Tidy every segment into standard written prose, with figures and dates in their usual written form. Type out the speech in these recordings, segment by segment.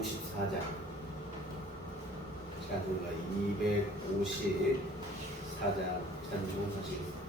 254장. 자, 우리가 254장 찬송하시겠습니다.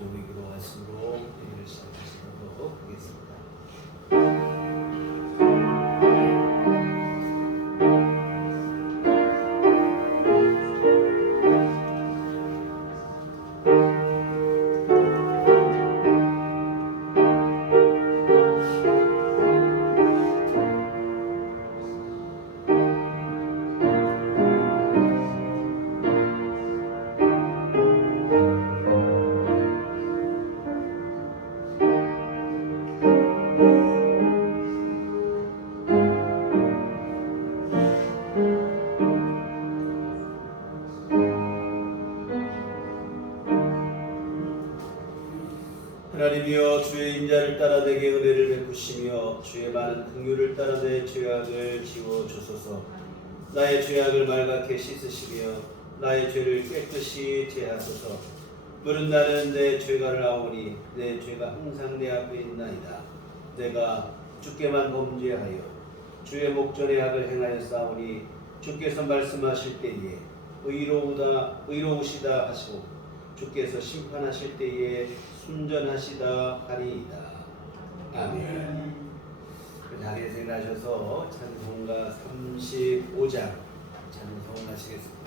조용히 기도하시고 예배를 시작하시도록 하겠습니다. 하나님이여, 주의 인자를 따라 내게 은혜를 베푸시며 주의 많은 긍휼을 따라 내 죄악을 지워주소서. 나의 죄악을 말갛게 씻으시며 나의 죄를 깨끗이 제하소서. 물은 나는 내 죄가를 아오니 내 죄가 항상 내 앞에 있나이다. 내가 주께만 범죄하여 주의 목전의 악을 행하여 싸우니 주께서 말씀하실 때에 의로우시다 하시고 주께서 심판하실 때에 순전하시다 하리이다. 아멘. 그 자리에 생각하셔서 찬송가 35장 찬송하시겠습니다.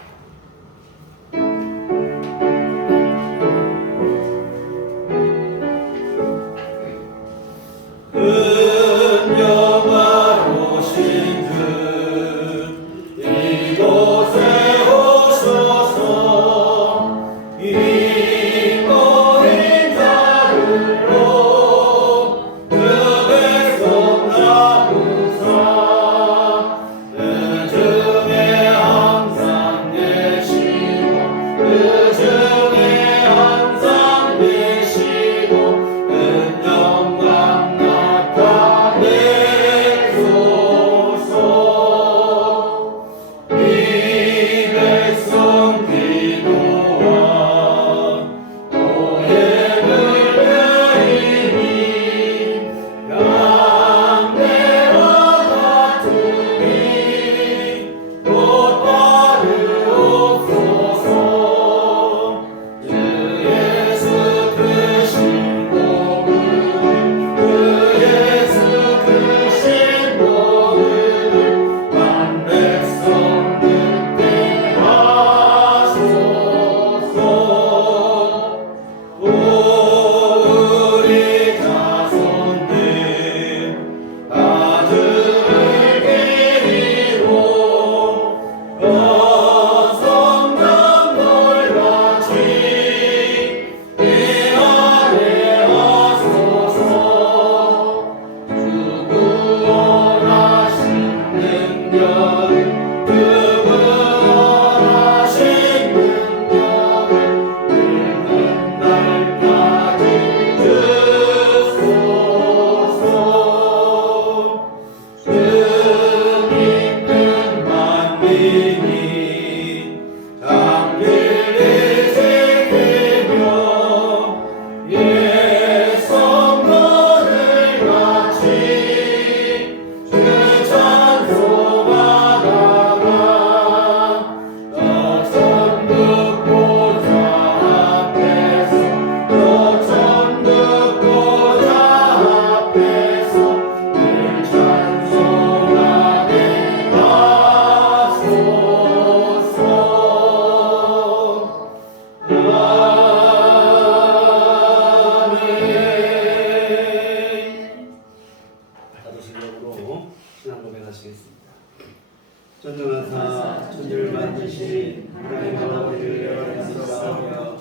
전능하사 천지를 만드신 하나님 아버지를 감사하며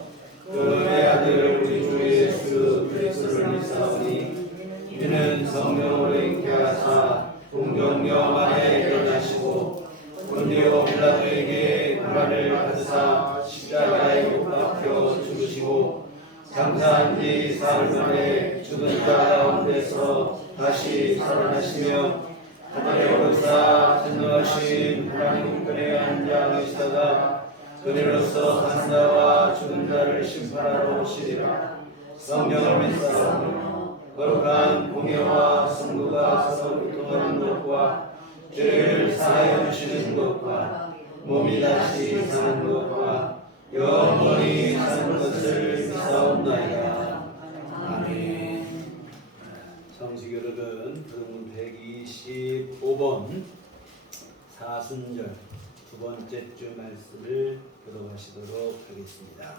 그의 아들 우리 주 예수 그리스도를 믿사오니 이는 성령으로 잉태하사 동정녀 마리아에게 나시고 본디오 빌라도에게 고난을 받으사 십자가에 못 박혀 죽으시고 장사한 지 사흘 만에 죽은 자 가운데서 다시 살아나시며 하늘에 오르사 전능하신 하나님 우편에 앉아 계시다가 그리로서 산자와 죽은 자를 심판하러 오시리라. 성령을 믿사오며 거룩한 공예와 성도가 서로 교통하는 것과 죄를 사하여 주시는 것과 몸이 다시 사는 것과 영원히 사는 것을 믿사옵나이다. 아멘. 성지교로는 그러면 125번 사순절 두 번째 주 말씀을 교독하시도록 하겠습니다.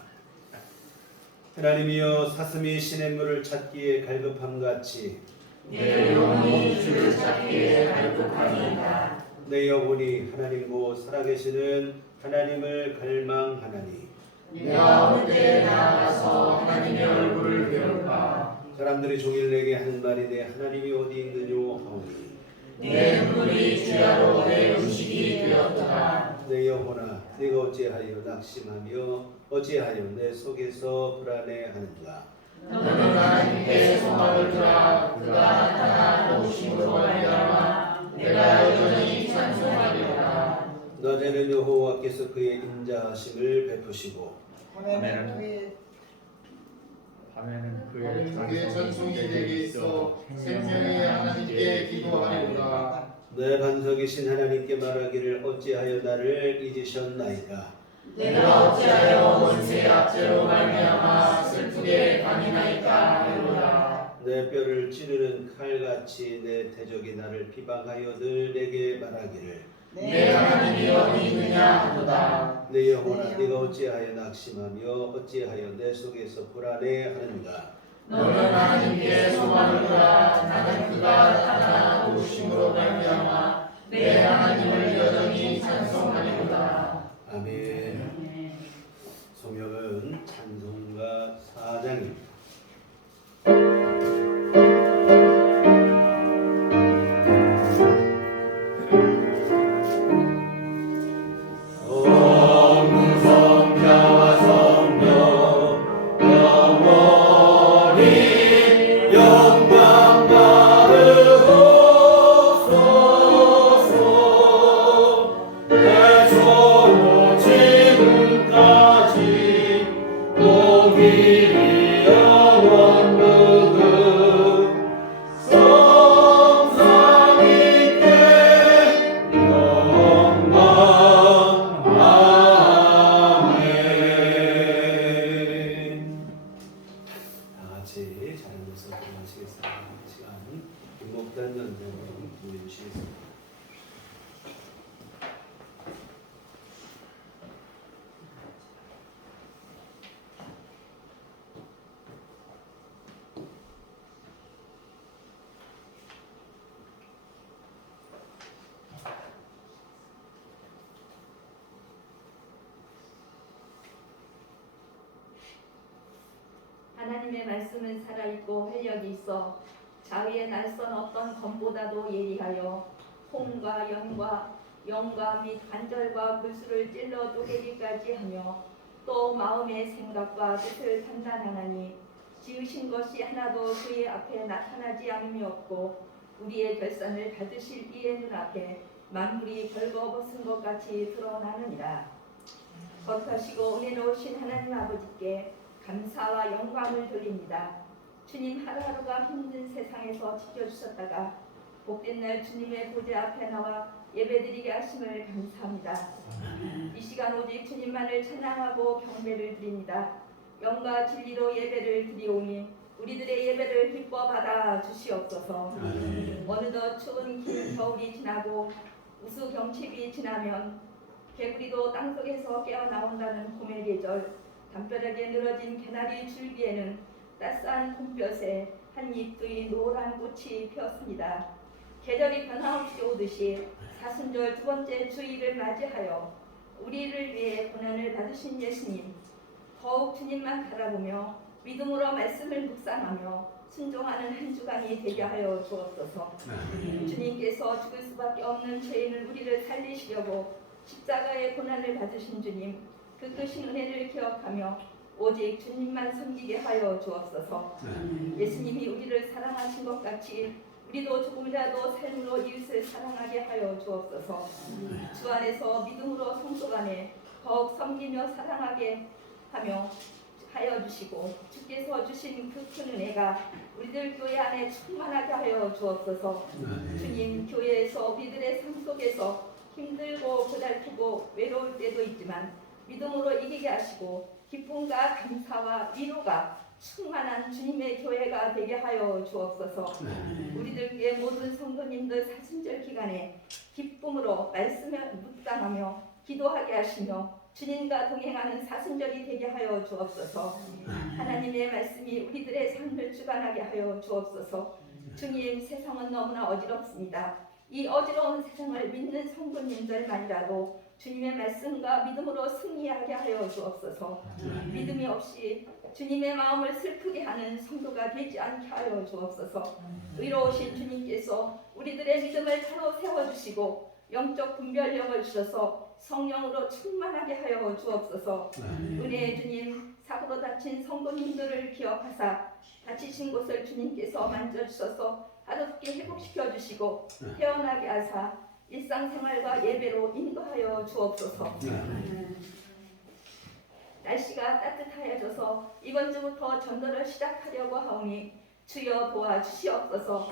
하나님이여 사슴이 시냇물을 찾기에 갈급함같이 내 영혼이 주를 찾기에 갈급하니이다. 내 영혼이 하나님 곧 살아계시는 하나님을 갈망하나니 내가 어느 때에 나아가서 하나님의 얼굴을 배울까. 사람들이 종일 내게 하는 말이 내 하나님이 어디 있느뇨 하오니 내 눈물이 주야로 내 음식이 되었도다. 내 영혼아 네가 어찌하여 낙심하며 어찌하여 내 속에서 불안해하는가. 너는 하나님께 소망을 두라. 그가 나타나 도우심으로 말미암아 내가 여전히 찬송하리로다. 낮에는 여호와께서 그의 인자하심을 베푸시고 밤에는 그의 그의 찬송이 내게 있어 생명의 하나님께 기도하리로다. 내 반석이신 하나님께 말하기를 어찌하여 나를 잊으셨나이까. 내가 어찌하여 원수의 압제로 말미암아 슬프게 강인하였다 하리로다. 내 뼈를 찌르는 칼같이 내 대적이 나를 비방하여들 내게 말하기를 내 하나님이 어디 있느냐 하도다. 내 영혼아 네가 어찌하여 낙심하며 어찌하여 내 속에서 불안해하는가. 너는 하나님께 소망을 두라. 나는 그가 나타나 도우심으로 말미암아 내 하나님을 여전히 찬송하리로다. 아멘. 성경은 찬송가 4장입니다. 하나님의 말씀은 살아있고 활력이 있어 자위의 날선 어떤 검보다도 예리하여 홍과 연과 영과 및 관절과 골수를 찔러 쪼개기까지 하며 또 마음의 생각과 뜻을 판단하나니 지으신 것이 하나도 그의 앞에 나타나지 않음이 없고 우리의 결산을 받으실 이의 눈앞에 만물이 벌거벗은 것 같이 드러나느니라. 거룩하시고 은혜로우신 하나님 아버지께 감사와 영광을 돌립니다. 주님 하루하루가 힘든 세상에서 지켜주셨다가 복된 날 주님의 보좌 앞에 나와 예배드리게 하심을 감사합니다. 이 시간 오직 주님만을 찬양하고 경배를 드립니다. 영과 진리로 예배를 드리오니 우리들의 예배를 기뻐 받아 주시옵소서. 어느덧 추운 긴 겨울이 지나고 우수 경칩이 지나면 개구리도 땅속에서 깨어나온다는 봄의 계절, 담벼락에 늘어진 개나리 줄기에는 따스한 봄볕에 한 잎의 노란 꽃이 피었습니다. 계절이 변함없이 오듯이 사순절 두 번째 주일을 맞이하여 우리를 위해 고난을 받으신 예수님, 더욱 주님만 바라보며 믿음으로 말씀을 묵상하며 순종하는 한 주간이 되게 하여 주옵소서. 주님께서 죽을 수밖에 없는 죄인을 우리를 살리시려고 십자가의 고난을 받으신 주님, 그 크신 은혜를 기억하며 오직 주님만 섬기게 하여 주옵소서. 예수님이 우리를 사랑하신 것 같이 우리도 조금이라도 삶으로 이웃을 사랑하게 하여 주옵소서. 주 안에서 믿음으로 성도 간에 더욱 섬기며 사랑하게 하여 주시고 주께서 주신 그 큰 은혜가 우리들 교회 안에 충만하게 하여 주옵소서. 주님, 교회에서 우리들의 삶 속에서 힘들고 고달프고 외로울 때도 있지만 믿음으로 이기게 하시고 기쁨과 감사와 위로가 충만한 주님의 교회가 되게 하여 주옵소서. 우리들께 모든 성도님들 사순절 기간에 기쁨으로 말씀을 묵상하며 기도하게 하시며 주님과 동행하는 사순절이 되게 하여 주옵소서. 하나님의 말씀이 우리들의 삶을 주관하게 하여 주옵소서. 주님, 세상은 너무나 어지럽습니다. 이 어지러운 세상을 믿는 성도님들만이라도 주님의 말씀과 믿음으로 승리하게 하여 주옵소서. 믿음이 없이 주님의 마음을 슬프게 하는 성도가 되지 않게 하여 주옵소서. 의로우신 주님께서 우리들의 믿음을 바로 세워주시고 영적 분별력을 주셔서 성령으로 충만하게 하여 주옵소서. 은혜의 주님, 사고로 다친 성도님들을 기억하사 다치신 곳을 주님께서 만져주셔서 하루속히 회복시켜 주시고 태어나게 하사 일상생활과 예배로 인도하여 주옵소서. 날씨가 따뜻하여져서 이번 주부터 전도를 시작하려고 하오니 주여 도와주시옵소서.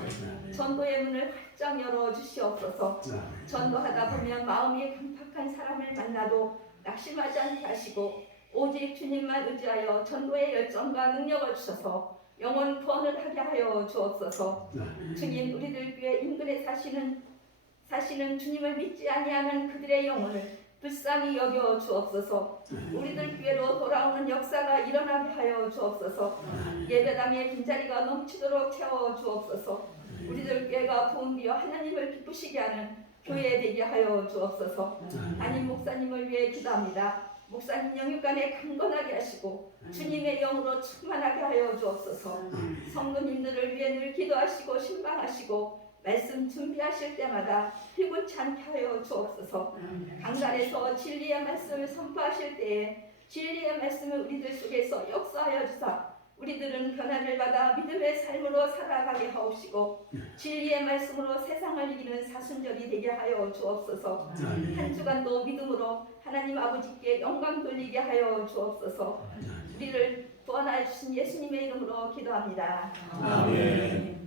전도의 문을 활짝 열어주시옵소서. 전도하다 보면 마음이 강팍한 사람을 만나도 낙심하지 않게 하시고 오직 주님만 의지하여 전도의 열정과 능력을 주셔서 영원 구원을 하게 하여 주옵소서. 주님, 우리들 교회 인근에 사시는 주님을 믿지 아니하는 그들의 영혼을 불쌍히 여겨 주옵소서. 우리들 교회로 돌아오는 역사가 일어나게 하여 주옵소서. 예배당에 빈자리가 넘치도록 채워 주옵소서. 우리들 교회가 부흥되어 하나님을 기쁘시게 하는 교회 되게 하여 주옵소서. 담임 목사님을 위해 기도합니다. 목사님 영육간에 강건하게 하시고 주님의 영으로 충만하게 하여 주옵소서. 성도님들을 위해 늘 기도하시고 신방하시고 말씀 준비하실 때마다 피곤치 않게 하여 주옵소서. 강단에서 진리의 말씀을 선포하실 때에 진리의 말씀을 우리들 속에서 역사하여 주사 우리들은 변화를 받아 믿음의 삶으로 살아가게 하옵시고 진리의 말씀으로 세상을 이기는 사순절이 되게 하여 주옵소서. 한 주간도 믿음으로 하나님 아버지께 영광 돌리게 하여 주옵소서. 우리를 구원하여 주신 예수님의 이름으로 기도합니다. 아멘.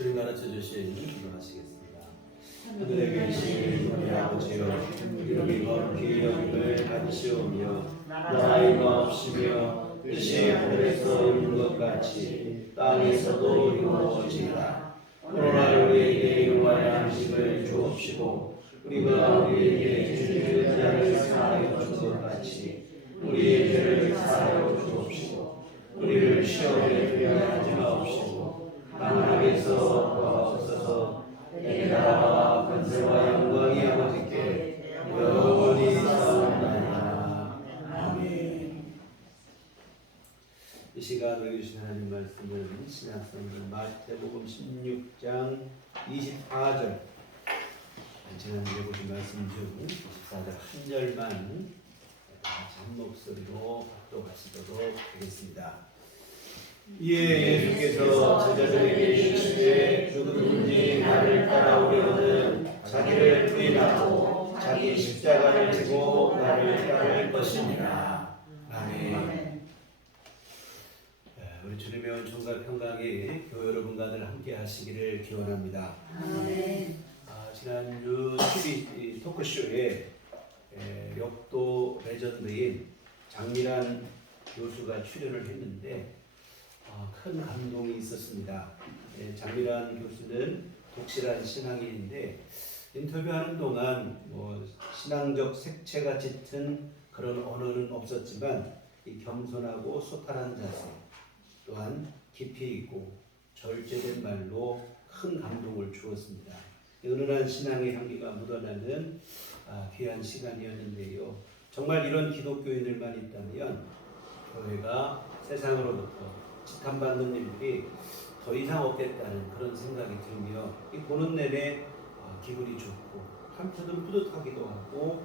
주님 가르쳐 주신 기도하시겠습니다. 하늘에 계신 우리 아버지여, 이름이 거룩히 여김을 받으시오며 나라의 없으며 뜻이 하늘에서 이룬 것 같이 땅에서도 이루어지라. 오늘날 우리에게 일용할 양식을 주옵시고 우리가 우리에게 주는 자를 사하여 준 것 같이 우리의 죄를 사하여 주옵시고 우리를 시험에 들게 하지 마옵시고 하나님께서 구하옵소서. 이 나라와 권세와 영광이 아버지께 영원히 있사옵나이다. 아멘. 이 시간 우리 주신 하나님 말씀은 신약성경 마태복음 16장 24절 지난주에 보신 말씀 중 24절 한 절만 같이 한 목소리로 합독하시도록 하겠습니다. 이에 예수께서 제자들에게 이르시되 누구든지 나를 따라오려거든 자기를 부인하고 자기 십자가를 지고 나를 따를 것이니라. 아멘. 우리 주님의 은총과 평강이 교회 여러분과들 함께 하시기를 기원합니다. 지난주 TV 토크쇼에 역도 레전드인 장미란 교수가 출연을 했는데 큰 감동이 있었습니다. 장미란 교수는 독실한 신앙인인데 인터뷰하는 동안 신앙적 색채가 짙은 그런 언어는 없었지만 이 겸손하고 소탈한 자세 또한 깊이 있고 절제된 말로 큰 감동을 주었습니다. 은은한 신앙의 향기가 묻어나는 귀한 시간이었는데요. 정말 이런 기독교인들만 있다면 교회가 세상으로부터 지탄받는 일들이 더 이상 없겠다는 그런 생각이 들며 이 보는 내내 기분이 좋고 한편으로 뿌듯하기도 하고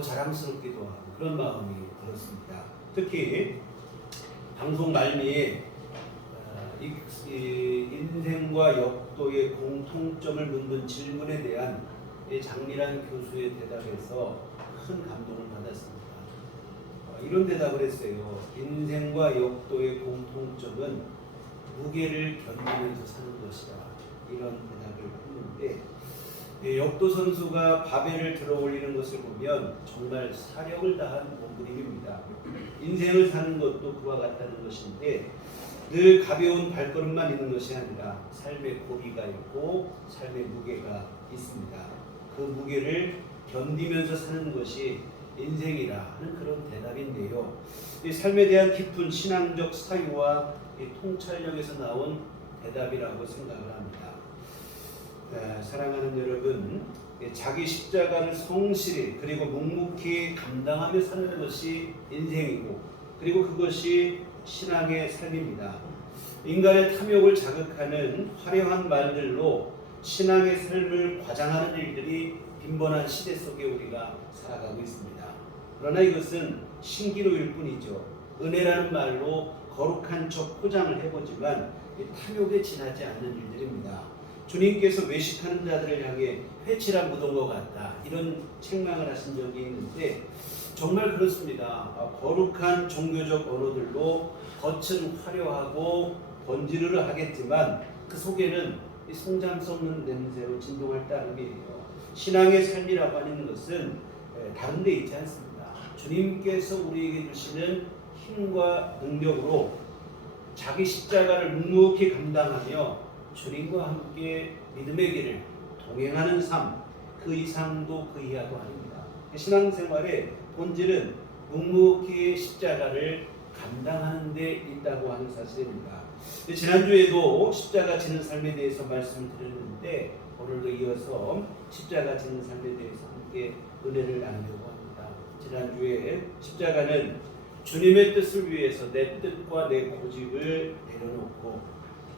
자랑스럽기도 하고 그런 마음이 들었습니다. 특히 방송 말미에 인생과 역도의 공통점을 묻는 질문에 대한 장미란 교수의 대답에서 큰 감동을 받았습니다. 이런 대답을 했어요. 인생과 역도의 공통점은 무게를 견디면서 사는 것이다. 이런 대답을 했는데 역도 선수가 바벨을 들어 올리는 것을 보면 정말 사력을 다한 몸부림입니다. 인생을 사는 것도 그와 같다는 것인데 늘 가벼운 발걸음만 있는 것이 아니라 삶의 고비가 있고 삶의 무게가 있습니다. 그 무게를 견디면서 사는 것이 인생이라 하는 그런 대답인데요. 이 삶에 대한 깊은 신앙적 사유와 이 통찰력에서 나온 대답이라고 생각을 합니다. 사랑하는 여러분, 자기 십자가를 성실히 그리고 묵묵히 감당하며 사는 것이 인생이고 그리고 그것이 신앙의 삶입니다. 인간의 탐욕을 자극하는 화려한 말들로 신앙의 삶을 과장하는 일들이 빈번한 시대 속에 우리가 살아가고 있습니다. 그러나 이것은 신기루일 뿐이죠. 은혜라는 말로 거룩한 척 포장을 해보지만 탐욕에 지나지 않는 일들입니다. 주님께서 외식하는 자들을 향해 회칠한 무덤과 같다, 이런 책망을 하신 적이 있는데 정말 그렇습니다. 거룩한 종교적 언어들로 겉은 화려하고 번지르르 하겠지만 그 속에는 이 송잠 썩는 냄새로 진동할 따름이에요. 신앙의 삶이라고 하는 것은 다른 데 있지 않습니다. 주님께서 우리에게 주시는 힘과 능력으로 자기 십자가를 묵묵히 감당하며 주님과 함께 믿음의 길을 동행하는 삶, 그 이상도 그 이하도 아닙니다. 신앙생활의 본질은 묵묵히 십자가를 감당하는 데 있다고 하는 사실입니다. 지난주에도 십자가 지는 삶에 대해서 말씀을 드렸는데 오늘도 이어서 십자가 지는 삶에 대해서 함께 은혜를 나누려고 합니다. 지난주에 십자가는 주님의 뜻을 위해서 내 뜻과 내 고집을 내려놓고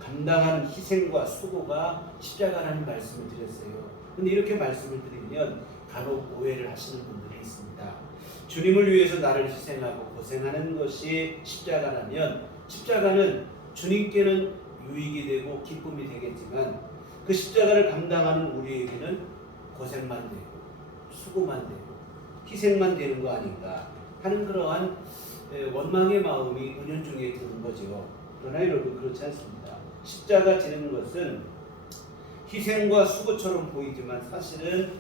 감당하는 희생과 수고가 십자가라는 말씀을 드렸어요. 근데 이렇게 말씀을 드리면 간혹 오해를 하시는 분들이 있습니다. 주님을 위해서 나를 희생하고 고생하는 것이 십자가라면 십자가는 주님께는 유익이 되고 기쁨이 되겠지만 그 십자가를 감당하는 우리에게는 고생만 되고 수고만 되고 희생만 되는 거 아닌가 하는 그러한 원망의 마음이 은연중에 드는 거죠. 그러나 여러분 그렇지 않습니다. 십자가 지는 것은 희생과 수고처럼 보이지만 사실은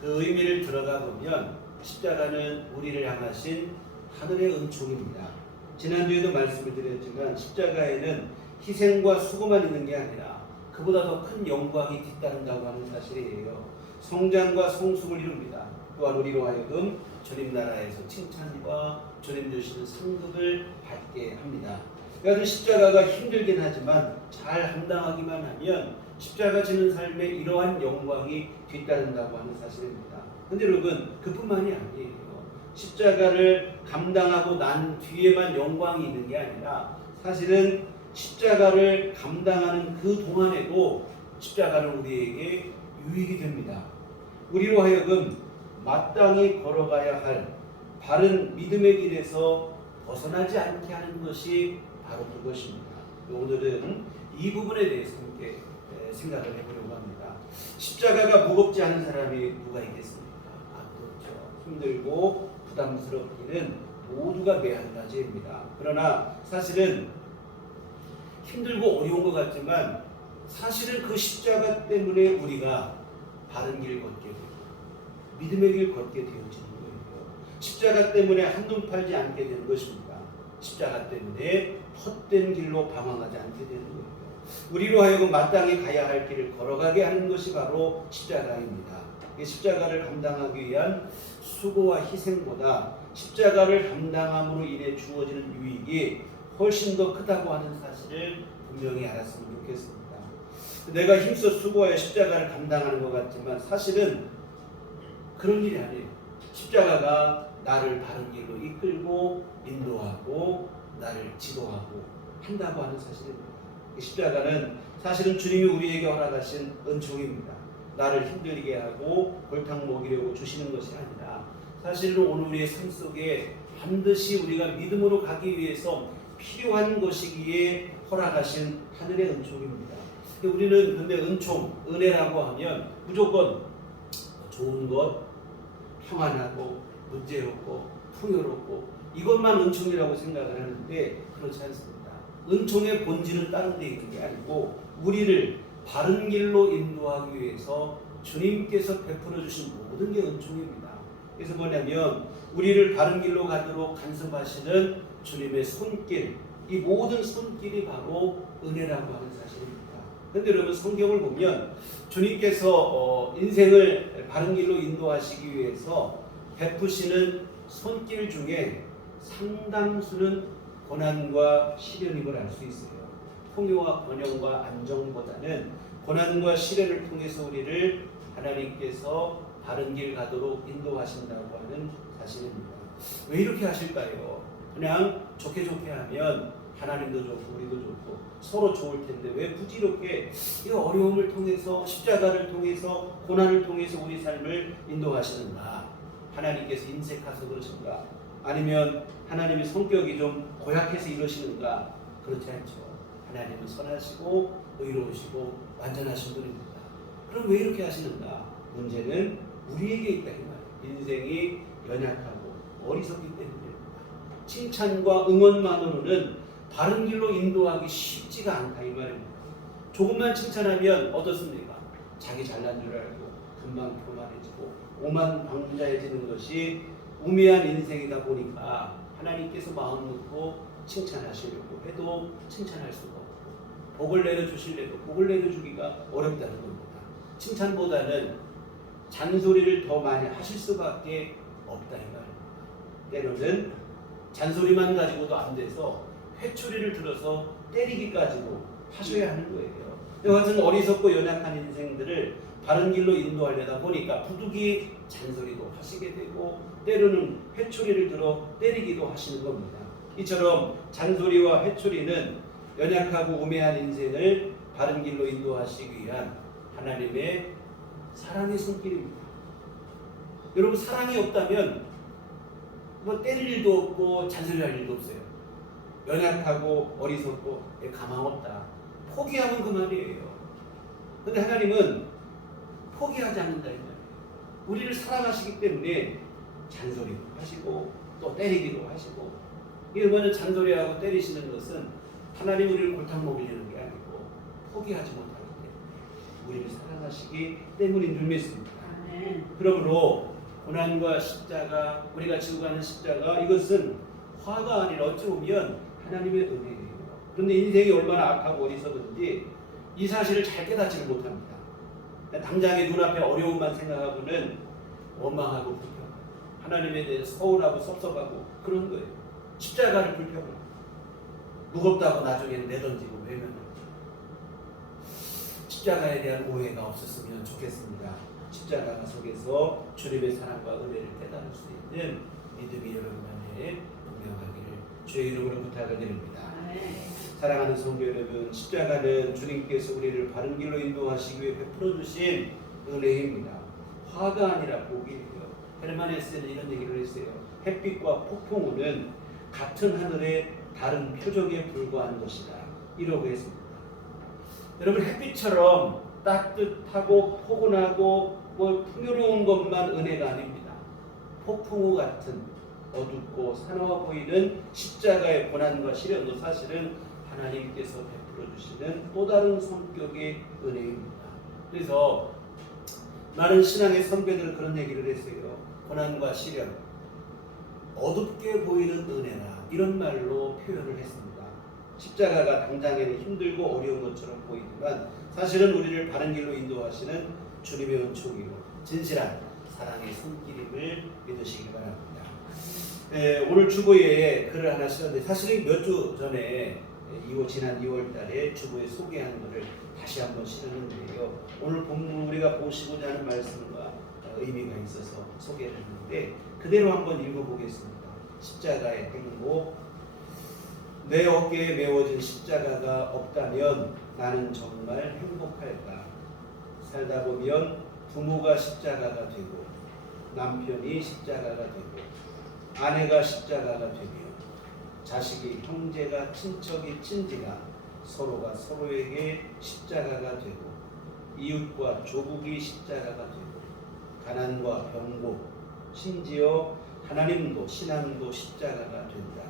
그 의미를 들어가 보면 십자가는 우리를 향하신 하늘의 은총입니다. 지난주에도 말씀을 드렸지만 십자가에는 희생과 수고만 있는 게 아니라 그보다 더 큰 영광이 뒤따른다고 하는 사실이에요. 성장과 성숙을 이룹니다. 또한 우리로 하여금 주님 나라에서 칭찬과 주님 주시는 상급을 받게 합니다. 그래서 십자가가 힘들긴 하지만 잘 감당하기만 하면 십자가 지는 삶에 이러한 영광이 뒤따른다고 하는 사실입니다. 그런데 여러분 그뿐만이 아니에요. 십자가를 감당하고 난 뒤에만 영광이 있는 게 아니라 사실은 십자가를 감당하는 그 동안에도 십자가는 우리에게 유익이 됩니다. 우리로 하여금 마땅히 걸어가야 할 바른 믿음의 길에서 벗어나지 않게 하는 것이 바로 그것입니다. 오늘은 이 부분에 대해서 함께 생각을 해보려고 합니다. 십자가가 무겁지 않은 사람이 누가 있겠습니까? 그렇죠. 힘들고 부담스럽기는 모두가 매한가지입니다. 그러나 사실은 힘들고 어려운 것 같지만 사실은 그 십자가 때문에 우리가 바른 길 걷게 되고 믿음의 길 걷게 되어지는 거예요. 십자가 때문에 한눈 팔지 않게 되는 것입니다. 십자가 때문에 헛된 길로 방황하지 않게 되는 거예요. 우리로 하여금 마땅히 가야 할 길을 걸어가게 하는 것이 바로 십자가입니다. 십자가를 감당하기 위한 수고와 희생보다 십자가를 감당함으로 인해 주어지는 유익이 훨씬 더 크다고 하는 사실을 분명히 알았으면 좋겠습니다. 내가 힘써 수고하여 십자가를 감당하는 것 같지만 사실은 그런 일이 아니에요. 십자가가 나를 바른 길로 이끌고 인도하고 나를 지도하고 한다고 하는 사실입니다. 십자가는 사실은 주님이 우리에게 허락하신 은총입니다. 나를 힘들게 하고 골탕 먹이려고 주시는 것이 아니라 사실은 오늘 우리의 삶 속에 반드시 우리가 믿음으로 가기 위해서 필요한 것이기에 허락하신 하늘의 은총입니다. 우리는 근데 은총, 은혜라고 하면 무조건 좋은 것, 평안하고 문제없고 풍요롭고 이것만 은총이라고 생각을 하는데 그렇지 않습니다. 은총의 본질은 다른 데 있는 게 아니고 우리를 바른 길로 인도하기 위해서 주님께서 베풀어 주신 모든 게 은총입니다. 그래서 뭐냐면 우리를 바른 길로 가도록 간섭하시는 주님의 손길, 이 모든 손길이 바로 은혜라고 하는 사실입니다. 그런데 여러분 성경을 보면 주님께서 인생을 바른 길로 인도하시기 위해서 베푸시는 손길 중에 상당수는 고난과 시련인 걸 알 수 있어요. 풍요와 번영과 안정보다는 고난과 시련을 통해서 우리를 하나님께서 바른 길 가도록 인도하신다고 하는 사실입니다. 왜 이렇게 하실까요? 그냥 좋게 하면 하나님도 좋고 우리도 좋고 서로 좋을 텐데 왜 굳이 이렇게 이 어려움을 통해서 십자가를 통해서 고난을 통해서 우리 삶을 인도하시는가? 하나님께서 인색하셔서 그러신가? 아니면 하나님의 성격이 좀 고약해서 이러시는가? 그렇지 않죠. 하나님은 선하시고 의로우시고 완전하신 분입니다. 그럼 왜 이렇게 하시는가? 문제는 우리에게 있다 이 말이에요. 인생이 연약하고 어리석기 때문입니다. 칭찬과 응원만으로는 바른 길로 인도하기 쉽지가 않다 이 말입니다. 조금만 칭찬하면 어떻습니까? 자기 잘난 줄 알고 금방 교만해지고 오만방자해지는 것이 우매한 인생이다 보니까 하나님께서 마음 놓고 칭찬하시려고 해도 칭찬할 수가 없고 복을 내려주시려도 복을 내려주기가 어렵다는 겁니다. 칭찬보다는 잔소리를 더 많이 하실 수밖에 없다 이 말입니다. 때로는 잔소리만 가지고도 안 돼서 회초리를 들어서 때리기까지도 하셔야 하는 거예요. 이와 같은 어리석고 연약한 인생들을 바른 길로 인도하려다 보니까 부득이 잔소리도 하시게 되고 때로는 회초리를 들어 때리기도 하시는 겁니다. 이처럼 잔소리와 회초리는 연약하고 우매한 인생을 바른 길로 인도하시기 위한 하나님의 사랑의 손길입니다. 여러분 사랑이 없다면 뭐 때릴 일도 없고 잔소리할 일도 없어요. 연약하고 어리석고 가망 없다. 포기하면 그만이에요. 그런데 하나님은 포기하지 않는다 이 말이에요. 우리를 사랑하시기 때문에 잔소리도 하시고 또 때리기도 하시고 이러면 잔소리하고 때리시는 것은 하나님 우리를 골탕 먹이려는 게 아니고 포기하지 못하기 때문에 우리를 사랑하시기 때문인 줄 믿습니다. 그러므로 고난과 십자가 우리가 지고 가는 십자가 이것은 화가 아니라 어찌 보면 하나님의 은혜예요. 그런데 인생이 얼마나 악하고 어리석은지 이 사실을 잘 깨닫지를 못합니다. 당장의 눈앞에 어려움만 생각하고는 원망하고 불평하고 하나님에 대해서 서운하고 섭섭하고 그런 거예요. 십자가를 불평하고 무겁다고 나중에는 내던지고 외면하고 십자가에 대한 오해가 없었으면 좋겠습니다. 십자가 속에서 주님의 사랑과 은혜를 깨달을 수 있는 믿음이 여러분 안에 분명하기를 주의 이름으로 부탁을 드립니다. 사랑하는 성도 여러분, 십자가는 주님께서 우리를 바른 길로 인도하시기 위해 베풀어 주신 은혜입니다. 화가 아니라 복이에요. 헤르만헤세는 이런 얘기를 했어요. 햇빛과 폭풍우는 같은 하늘의 다른 표적에 불과한 것이다. 이러고 했습니다. 여러분 햇빛처럼 따뜻하고 포근하고 풍요로운 것만 은혜가 아닙니다. 폭풍우 같은 어둡고 사나워 보이는 십자가의 고난과 시련도 사실은 하나님께서 베풀어 주시는 또 다른 성격의 은혜입니다. 그래서 많은 신앙의 선배들은 그런 얘기를 했어요. 고난과 시련, 어둡게 보이는 은혜라 이런 말로 표현을 했습니다. 십자가가 당장에는 힘들고 어려운 것처럼 보이지만 사실은 우리를 바른 길로 인도하시는 주님의 은총이고 진실한 사랑의 손길임을 믿으시기 바랍니다. 오늘 주보에 글을 하나 쓰는데 사실은 몇 주 전에 지난 2월 달에 주보에 소개한 것을 다시 한번 실었는데요. 오늘 본문 우리가 보시고자 하는 말씀과 의미가 있어서 소개를 했는데 그대로 한번 읽어보겠습니다. 십자가의 행복. 내 어깨에 메워진 십자가가 없다면 나는 정말 행복할까? 살다 보면 부모가 십자가가 되고 남편이 십자가가 되고 아내가 십자가가 되며 자식이 형제가 친척이 친지가 서로가 서로에게 십자가가 되고 이웃과 조국이 십자가가 되고 가난과 병고 심지어 하나님도 신앙도 십자가가 된다.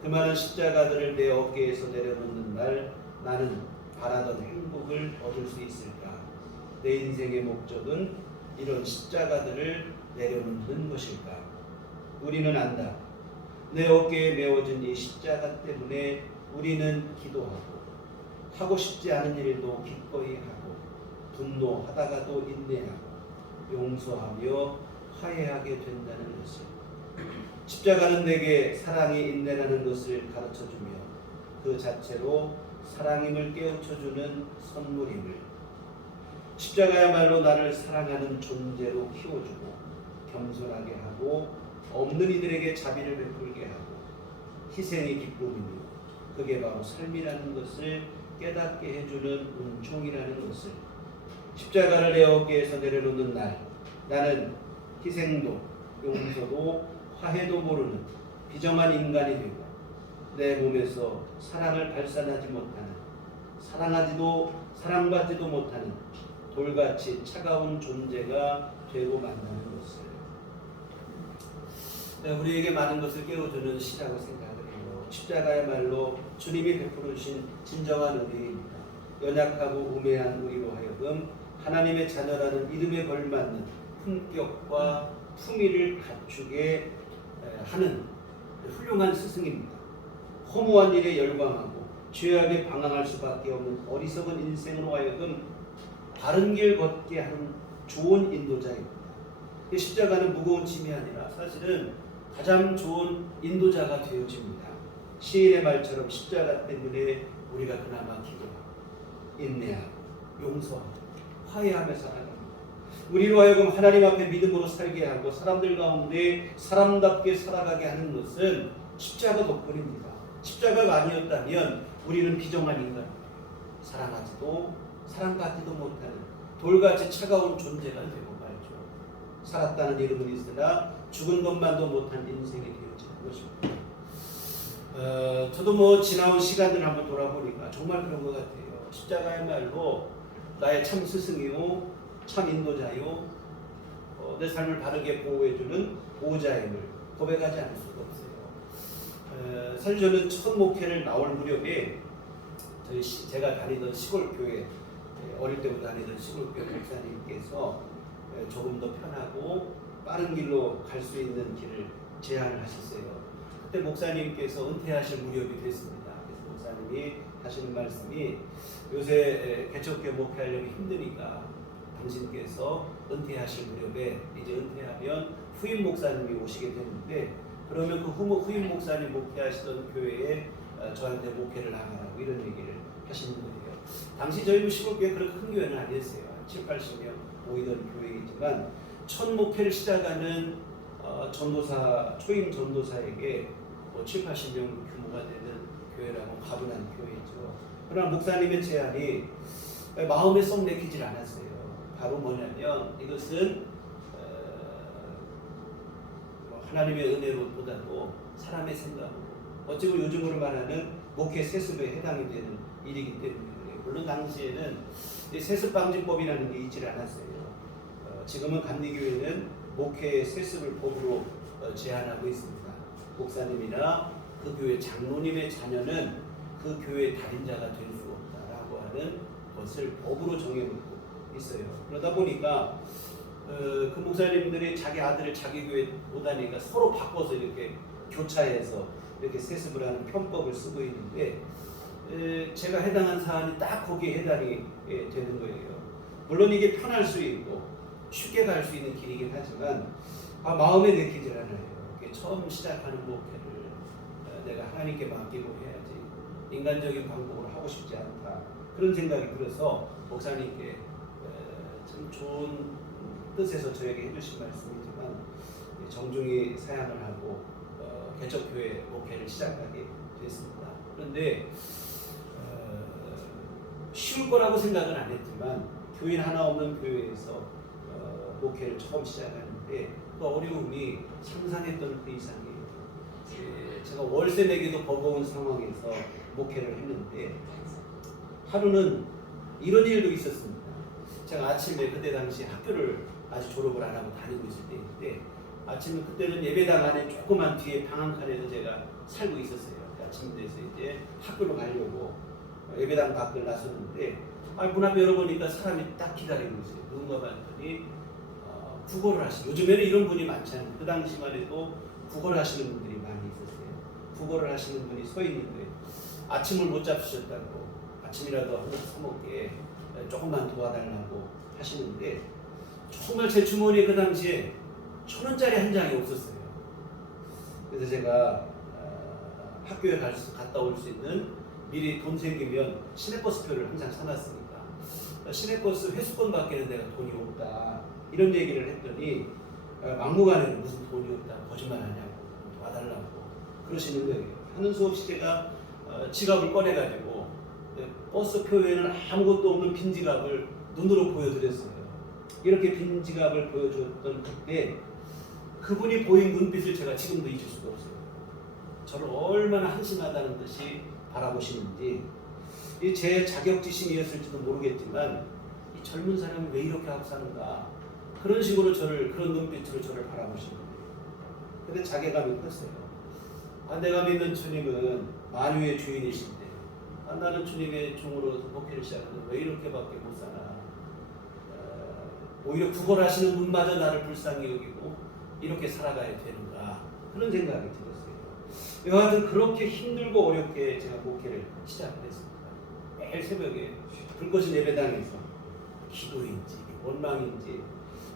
그 많은 십자가들을 내 어깨에서 내려놓는 날 나는 바라던 행복을 얻을 수 있을까? 내 인생의 목적은 이런 십자가들을 내려놓는 것일까? 우리는 안다. 내 어깨에 메워진 이 십자가 때문에 우리는 기도하고 하고 싶지 않은 일도 기꺼이 하고 분노하다가도 인내하고 용서하며 화해하게 된다는 것을 십자가는 내게 사랑이 인내라는 것을 가르쳐주며 그 자체로 사랑임을 깨우쳐주는 선물임을 십자가야말로 나를 사랑하는 존재로 키워주고 겸손하게 하고 없는 이들에게 자비를 베풀게 하고 희생이 기쁨이며 그게 바로 삶이라는 것을 깨닫게 해주는 은총이라는 것을 십자가를 내 어깨에서 내려놓는 날 나는 희생도 용서도 화해도 모르는 비정한 인간이 되고 내 몸에서 사랑을 발산하지 못하는 사랑하지도 사랑받지도 못하는 돌같이 차가운 존재가 되고 만나는 것을 우리에게 많은 것을 깨워주는 시라고 생각을 해요. 십자가야말로 주님이 베풀어 주신 진정한 은혜입니다. 연약하고 우매한 우리로 하여금 하나님의 자녀라는 이름에 걸맞는 품격과 품위를 갖추게 하는 훌륭한 스승입니다. 허무한 일에 열광하고 죄악에 방황할 수밖에 없는 어리석은 인생으로 하여금 바른 길 걷게 하는 좋은 인도자입니다. 십자가는 무거운 짐이 아니라 사실은 가장 좋은 인도자가 되어집니다. 시인의 말처럼 십자가 때문에 우리가 그나마 기도하고 인내하고 용서하고 화해하며 살아갑니다. 우리로 하여금 하나님 앞에 믿음으로 살게 하고 사람들 가운데 사람답게 살아가게 하는 것은 십자가 덕분입니다. 십자가가 아니었다면 우리는 비정한 인간입니다. 사랑하지도 사랑받지도 못하는 돌같이 차가운 존재가 되고 말죠. 살았다는 이름은 있으나 죽은 것만도 못한 인생이 되어지는 것입니다. 저도 지나온 시간을 한번 돌아보니까 정말 그런 것 같아요. 십자가야말로 나의 참 스승이요 참 인도자요 내 삶을 바르게 보호해주는 보호자임을 고백하지 않을 수가 없어요. 사실 저는 첫 목회를 나올 무렵에 제가 다니던 시골 교회 어릴 때부터 다니던 시골 교회 목사님께서 조금 더 편하고 빠른 길로 갈 수 있는 길을 제안을 하셨어요. 그때 목사님께서 은퇴하실 무렵이 됐습니다. 그래서 목사님이 하시는 말씀이 요새 개척교회 목회하려면 힘드니까 당신께서 은퇴하실 무렵에 이제 은퇴하면 후임 목사님이 오시게 되는데 그러면 그 후임 목사님 목회하시던 교회에 저한테 목회를 하라고 이런 얘기를 하시는 거예요. 당시 저희 시골교회 그렇게 큰 교회는 아니었어요. 7, 80명 모이던 교회이지만 첫 목회를 시작하는 전도사 초임 전도사에게 7, 80명 규모가 되는 교회라고 가분한 교회죠. 그러나 목사님의 제안이 마음에 썩 내키질 않았어요. 바로 뭐냐면 이것은 하나님의 은혜로보다도 사람의 생각으로 어찌고 요즘으로 말하는 목회 세습에 해당이 되는 일이기 때문에 물론 당시에는 세습방지법이라는 게 있질 않았어요. 지금은 감리교회는 목회 세습을 법으로 제한하고 있습니다. 목사님이나 그 교회 장로님의 자녀는 그 교회의 달인자가 될 수 없다라고 하는 것을 법으로 정해놓고 있어요. 그러다 보니까 그 목사님들이 자기 아들을 자기 교회 오다니까 서로 바꿔서 이렇게 교차해서 이렇게 세습을 하는 편법을 쓰고 있는데 제가 해당한 사안이 딱 거기에 해당이 되는 거예요. 물론 이게 편할 수 있고 쉽게 갈 수 있는 길이긴 하지만 마음에 내키질 않아요. 처음 시작하는 목회를 내가 하나님께 맡기고 해야지 인간적인 방법으로 하고 싶지 않다 그런 생각이 들어서 목사님께 참 좋은 뜻에서 저에게 해주신 말씀이지만 정중히 사양을 하고 개척교회 목회를 시작하게 됐습니다. 그런데 쉬울 거라고 생각은 안 했지만 교인 하나 없는 교회에서 목회를 처음 시작하는데 그 어려움이 상상했던 그 이상이에요. 제가 월세 내기도 버거운 상황에서 목회를 했는데 하루는 이런 일도 있었습니다. 제가 아침에 그때 당시 학교를 아직 졸업을 안 하고 다니고 있을 때인데 아침에 그때는 예배당 안에 조그만 뒤에 방 한 칸에서 제가 살고 있었어요. 아침 돼서 이제 학교로 가려고 예배당 밖을 나섰는데 문 앞에 열어보니까 사람이 딱 기다리고 있어요. 누군가 봤더니 국어를 하시는 요즘에는 이런 분이 많지 않아요. 그 당시만 해도 국어를 하시는 분들이 많이 있었어요. 국어를 하시는 분이 서 있는데 아침을 못 잡수셨다고 아침이라도 하나 사먹게 조금만 도와달라고 하시는데 정말 제 주머니에 그 당시에 1,000원짜리 한 장이 없었어요. 그래서 제가 학교에 갔다 올 수 있는 미리 돈 생기면 시내버스표를 항상 사놨으니까 시내버스 회수권밖에는 내가 돈이 없다 이런 얘기를 했더니 막무가내로 무슨 돈이 없다 거짓말하냐고 도와달라고 그러시는 거예요. 하는 수 없이 제가 지갑을 꺼내가지고 버스 표에는 아무것도 없는 빈 지갑을 눈으로 보여드렸어요. 이렇게 빈 지갑을 보여줬던 그때 그분이 보인 눈빛을 제가 지금도 잊을 수가 없어요. 저를 얼마나 한심하다는 듯이 바라보시는지, 이 제 자격지심이었을지도 모르겠지만 이 젊은 사람이 왜 이렇게 하고 사는가, 그런 식으로 그런 눈빛으로 저를 바라보시는 거예요. 근데 자괴감이 컸어요. 내가 믿는 주님은 만유의 주인이신데 나는 주님의 종으로 목회를 시작하는데 왜 이렇게밖에 못 사나. 오히려 구걸하시는 분마저 나를 불쌍히 여기고 이렇게 살아가야 되는가, 그런 생각이 들었어요. 여하튼 그렇게 힘들고 어렵게 제가 목회를 시작을 했습니다. 매일 새벽에 불꽃이 예배당에서 기도인지 원망인지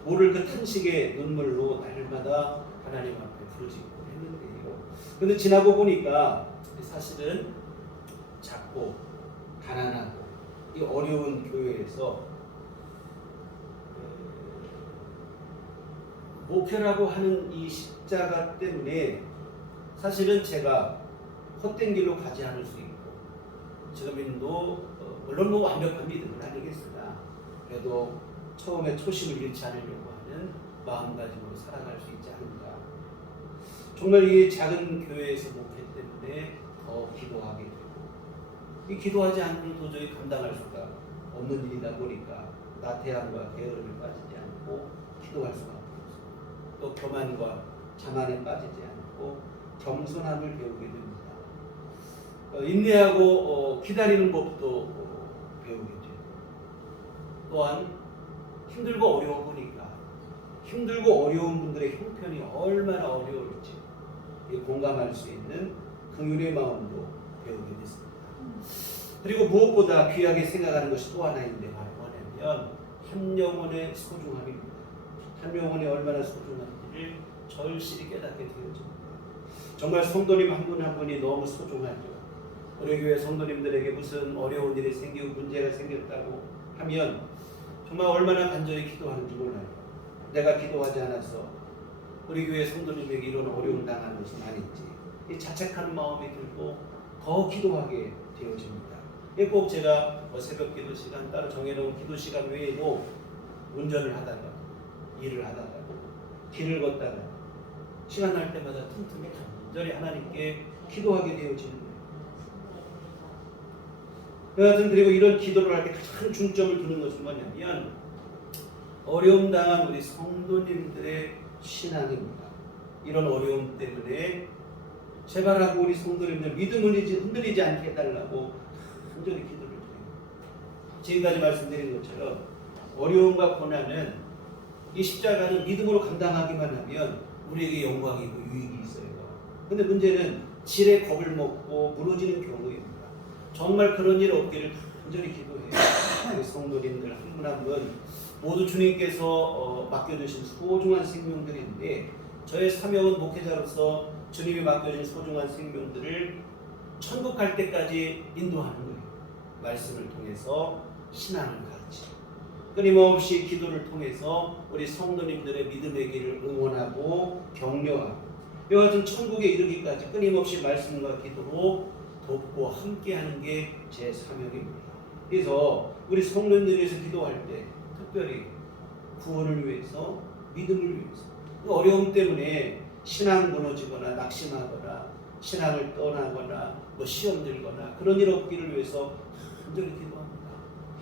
모를 그 탄식의 눈물로 날마다 하나님 앞에 부르짖고 했는데요. 근데 지나고 보니까 사실은 작고 가난하고 이 어려운 교회에서 목회라고 하는 이 십자가 때문에 사실은 제가 헛된 길로 가지 않을 수 있고, 지금도 물론 뭐 완벽한 믿음은 아니겠으나 그래도 처음에 초심을 잃지 않으려고 하는 마음가짐으로 살아갈 수 있지 않은가. 정말 이 작은 교회에서 목회 때문에 더 기도하게 되고, 이 기도하지 않고는 도저히 감당할 수가 없는 일이다 보니까 나태함과 게으름에 빠지지 않고 기도할 수가 없어요. 또 교만과 자만에 빠지지 않고 겸손함을 배우게 됩니다. 인내하고 기다리는 법도 배우게 돼요. 또한 힘들고 어려워 보니까 힘들고 어려운 분들의 형편이 얼마나 어려울지 공감할 수 있는 긍휼의 마음도 배우게 됐습니다. 그리고 무엇보다 귀하게 생각하는 것이 또 하나 있는데 바로 뭐냐면 한 영혼의 소중함입니다. 한 영혼이 얼마나 소중한지를 절실히 깨닫게 되어집니다. 정말 성도님 한 분 한 분이 너무 소중하죠. 우리 교회 성도님들에게 무슨 어려운 일이 생기고 문제가 생겼다고 하면 정말 얼마나 간절히 기도하는지 몰라요. 내가 기도하지 않아서 우리 교회 성도님에게 이런 어려움 당하는 것은 아닌지 이 자책하는 마음이 들고 더 기도하게 되어집니다. 꼭 제가 새벽 기도 시간 따로 정해놓은 기도 시간 외에도 운전을 하다가 일을 하다가 길을 걷다가 시간 날 때마다 틈틈이 간절히 하나님께 기도하게 되어지는 거예요. 여하튼 그리고 이런 기도를 할 때 가장 중점을 두는 것은 뭐냐면 어려움 당한 우리 성도님들의 신앙입니다. 이런 어려움 때문에 제발하고 우리 성도님들 믿음을 흔들리지 않게 해달라고 간절히 기도를 드려요. 지금까지 말씀드린 것처럼 어려움과 고난은 이 십자가는 믿음으로 감당하기만 하면 우리에게 영광이고 유익이 있어요. 근데 문제는 질에 겁을 먹고 무너지는 경우입니다. 정말 그런 일 없기를 간절히 기도해요. 우리 성도님들 한 분 한 분 모두 주님께서 맡겨주신 소중한 생명들인데 저의 사명은 목회자로서 주님이 맡겨준 소중한 생명들을 천국 갈 때까지 인도하는 거예요. 말씀을 통해서 신앙을 가르치고 끊임없이 기도를 통해서 우리 성도님들의 믿음의 길을 응원하고 격려하고 이와 같은 천국에 이르기까지 끊임없이 말씀과 기도로 돕고 함께하는 게 제 사명입니다. 그래서 우리 성도님들 위해서 기도할 때 특별히 구원을 위해서, 믿음을 위해서, 어려움 때문에 신앙 무너지거나 낙심하거나 신앙을 떠나거나 뭐 시험 들거나 그런 일 없기를 위해서 간절히 기도합니다.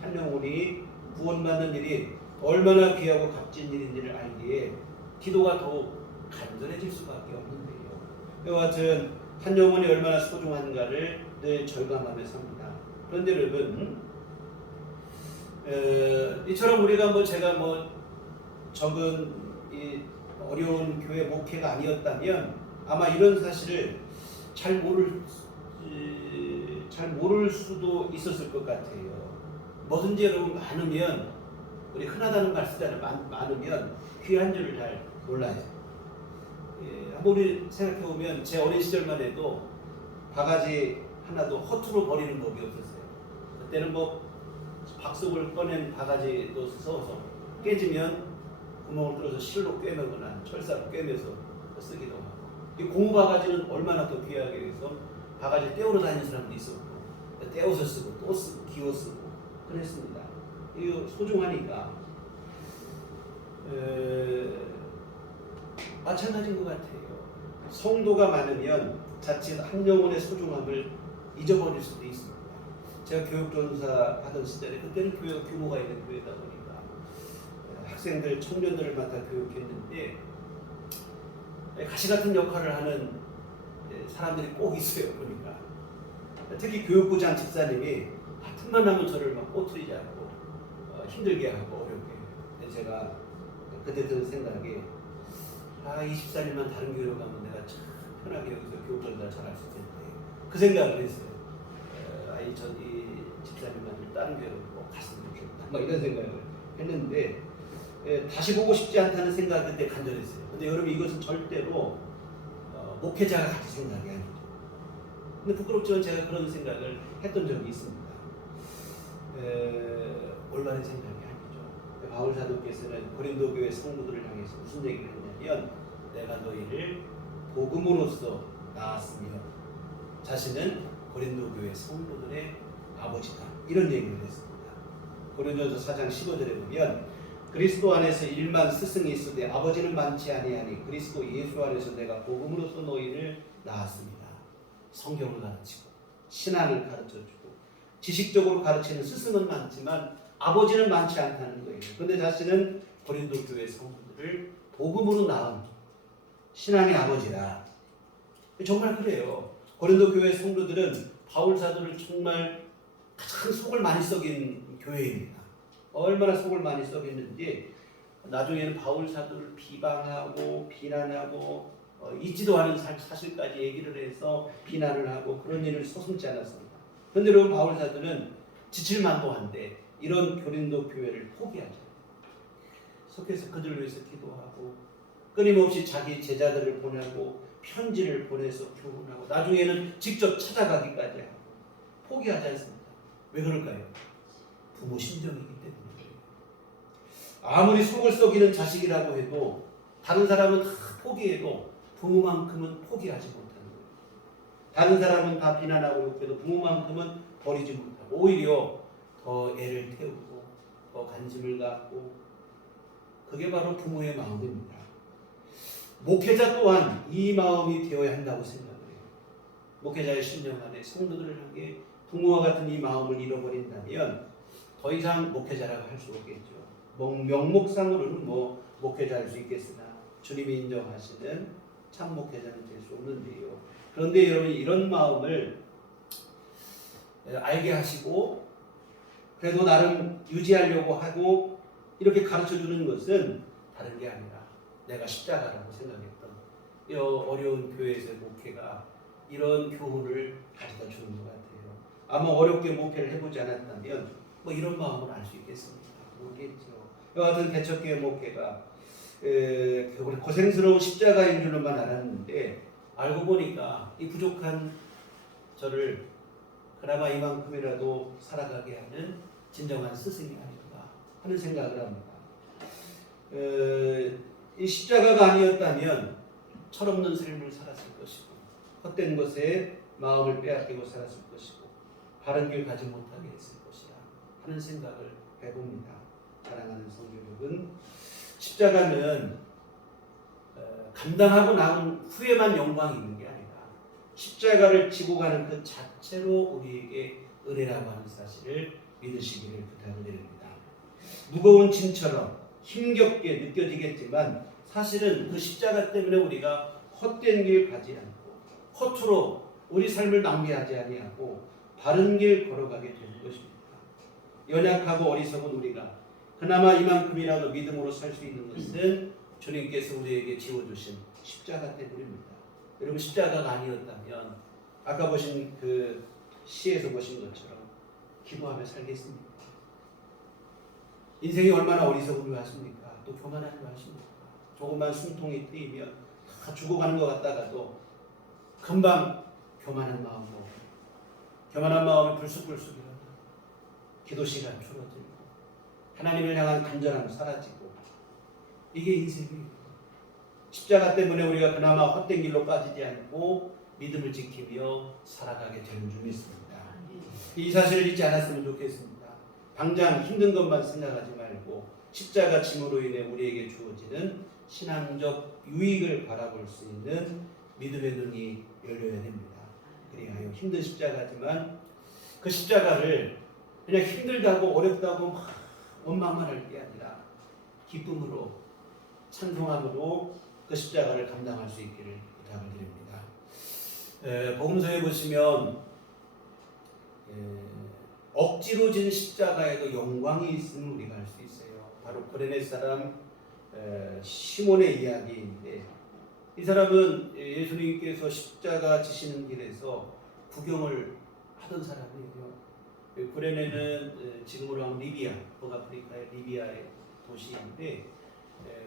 한 영혼이 구원받는 일이 얼마나 귀하고 값진 일인지를 알기에 기도가 더욱 간절해질 수밖에 없는데요. 이와 같은 한 영혼이 얼마나 소중한가를 늘 절감하며 삽니다. 그런데 여러분, 이처럼 우리가 제가 적은 이 어려운 교회 목회가 아니었다면 아마 이런 사실을 잘 모를 수도 있었을 것 같아요. 뭐든지 여러분 많으면 우리 흔하다는 말 쓰잖아요. 많으면 귀한 줄을 잘 몰라요. 한번 우리 생각해 보면 제 어린 시절만 해도 바가지 하나도 허투루 버리는 법이 없었어요. 그때는 박석을 꺼낸 바가지도 써서 깨지면 구멍을 뚫어서 실로 꿰매거나 철사로 꿰매서 쓰기도 하고 이 고무 바가지는 얼마나 더 귀하게 해서 바가지 떼우러 다니는 사람도 있었고 떼어서 쓰고 또 쓰고 기워 쓰고 그랬습니다. 이거 소중하니까 마찬가지인 것 같아요. 성도가 많으면 자칫 한 영혼의 소중함을 잊어버릴 수도 있습니다. 제가 교육전사 하던 시절에 그때는 교회가 규모가 있는 교회다 보니까 학생들, 청년들을 맡아 교육했는데 가시 같은 역할을 하는 사람들이 꼭 있어요. 보니까 특히 교육부장 집사님이 틈만 나면 저를 막 꼬투리지 않고 힘들게 하고 어렵게 해요. 제가 그때 든 생각이 이 집사님만 다른 교회로 가면 내가 참 편하게 여기서 교육전사 잘할 수 있을 텐데 그 생각을 했어요. 이 집사님만 좀 다른 교회로 꼭 갔으면 좋겠다 막 이런 생각을 했는데 다시 보고 싶지 않다는 생각이 그때 간절했어요. 근데 여러분 이것은 절대로 목회자가 가질 생각이 아니죠. 근데 부끄럽지만 제가 그런 생각을 했던 적이 있습니다. 올바른 생각이 아니죠. 바울 사도께서는 고린도 교회 성도들을 향해서 무슨 얘기를 했냐면 내가 너희를 복음으로써 낳았으며 자신은 고린도 교회 성도들의 아버지다 이런 얘기를 했습니다. 고린도전서 4장 15절에 보면 그리스도 안에서 일만 스승이 있으되 아버지는 많지 아니하니 그리스도 예수 안에서 내가 복음으로써 너희를 낳았습니다. 성경을 가르치고 신앙을 가르쳐주고 지식적으로 가르치는 스승은 많지만 아버지는 많지 않다는 거예요. 그런데 자신은 고린도 교회 성도들을 복음으로 낳은 신앙의 아버지라. 정말 그래요. 고린도 교회 성도들은 바울 사도를 정말 가장 속을 많이 썩인 교회입니다. 얼마나 속을 많이 썩였는지 나중에는 바울 사도를 비방하고 비난하고 있지도 않은 사실까지 얘기를 해서 비난을 하고 그런 일을 서슴지 않았습니다. 그런데 여러분 바울 사도는 지칠만도한데 이런 고린도 교회를 포기하죠. 속해서 그들을 위해서 기도하고 끊임없이 자기 제자들을 보내고 편지를 보내서 교훈하고 나중에는 직접 찾아가기까지 하고 포기하지 않습니다. 왜 그럴까요? 부모 심정이기 때문에. 아무리 속을 썩이는 자식이라고 해도 다른 사람은 다 포기해도 부모만큼은 포기하지 못하는 거예요. 다른 사람은 다 비난하고 욕해도 부모만큼은 버리지 못하고 오히려 더 애를 태우고 더 관심을 갖고 그게 바로 부모의 마음입니다. 목회자 또한 이 마음이 되어야 한다고 생각을 해요. 목회자의 심령 안에 성도들을 향해 부모와 같은 이 마음을 잃어버린다면 더 이상 목회자라고 할 수 없겠죠. 명목상으로는 목회자 할 수 있겠으나 주님이 인정하시는 참 목회자는 될 수 없는데요. 그런데 여러분 이런 마음을 알게 하시고 그래도 나름 유지하려고 하고 이렇게 가르쳐주는 것은 다른 게 아니라 내가 십자가라고 생각했던 이 어려운 교회에서의 목회가 이런 교훈을 가져다 주는 것 같아요. 아마 어렵게 목회를 해보지 않았다면 이런 마음을 알 수 있겠습니까? 모르겠죠. 이와 같은 개척교회 목회가 고생스러운 십자가인 줄로만 알았는데 알고 보니까 이 부족한 저를 그나마 이만큼이라도 살아가게 하는 진정한 스승이 아닐까 하는 생각을 합니다. 이 십자가가 아니었다면 철없는 삶을 살았을 것이고 헛된 것에 마음을 빼앗기고 살았을 것이고 바른 길 가지 못하게 했을 것이라 하는 생각을 해봅니다. 사랑하는 성도 여러분, 십자가는 감당하고 나온 후에만 영광이 있는 게 아니라 십자가를 지고 가는 그 자체로 우리에게 은혜라고 하는 사실을 믿으시기를 부탁을 드립니다. 무거운 짐처럼 힘겹게 느껴지겠지만 사실은 그 십자가 때문에 우리가 헛된 길 가지 않고 허투루 우리 삶을 낭비하지 아니하고 바른 길 걸어가게 되는 것입니다. 연약하고 어리석은 우리가 그나마 이만큼이라도 믿음으로 살 수 있는 것은 주님께서 우리에게 지어주신 십자가 때문입니다. 여러분 십자가가 아니었다면 아까 보신 그 시에서 보신 것처럼 기도하며 살겠습니까? 인생이 얼마나 어리석은 줄 아십니까? 또 교만한 줄 아십니까? 조금만 숨통이 트이면 다 죽어가는 것 같다가도 금방 교만한 마음이 불쑥불쑥 일어나 기도 시간 줄어들고 하나님을 향한 간절함 사라지고 이게 인생이에요. 십자가 때문에 우리가 그나마 헛된 길로 빠지지 않고 믿음을 지키며 살아가게 되는 줄 믿습니다. 이 사실을 잊지 않았으면 좋겠습니다. 당장 힘든 것만 생각하지 말고 십자가 짐으로 인해 우리에게 주어지는 신앙적 유익을 바라볼 수 있는 믿음의 눈이 열려야 됩니다. 그리하여 힘든 십자가지만 그 십자가를 그냥 힘들다고 어렵다고 막 원망만 할 게 아니라 기쁨으로 찬송함으로 그 십자가를 감당할 수 있기를 부탁을 드립니다. 복음서에 보시면 억지로 진 십자가에도 영광이 있음을 우리가 알 수 있어요. 바로 구레네 사람 시몬의 이야기인데, 이 사람은 예수님께서 십자가 지시는 길에서 구경을 하던 사람이에요. 구레네는 지금으로 하면 리비아, 북아프리카의 리비아의 도시인데